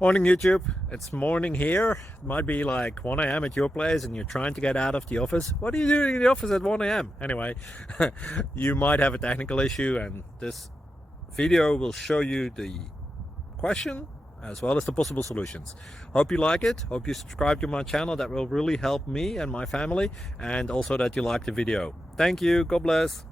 Morning YouTube, it's morning here. It might be like 1 a.m. at your place and you're trying to get out of the office. What are you doing in the office at 1 a.m.? Anyway, you might have a technical issue and this video will show you the question as well as the possible solutions. Hope you like it, hope you subscribe to my channel. That will really help me and my family, and also that you like the video. Thank you, God bless.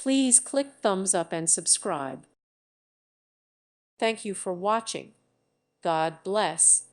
Please click thumbs up and subscribe. Thank you for watching. God bless.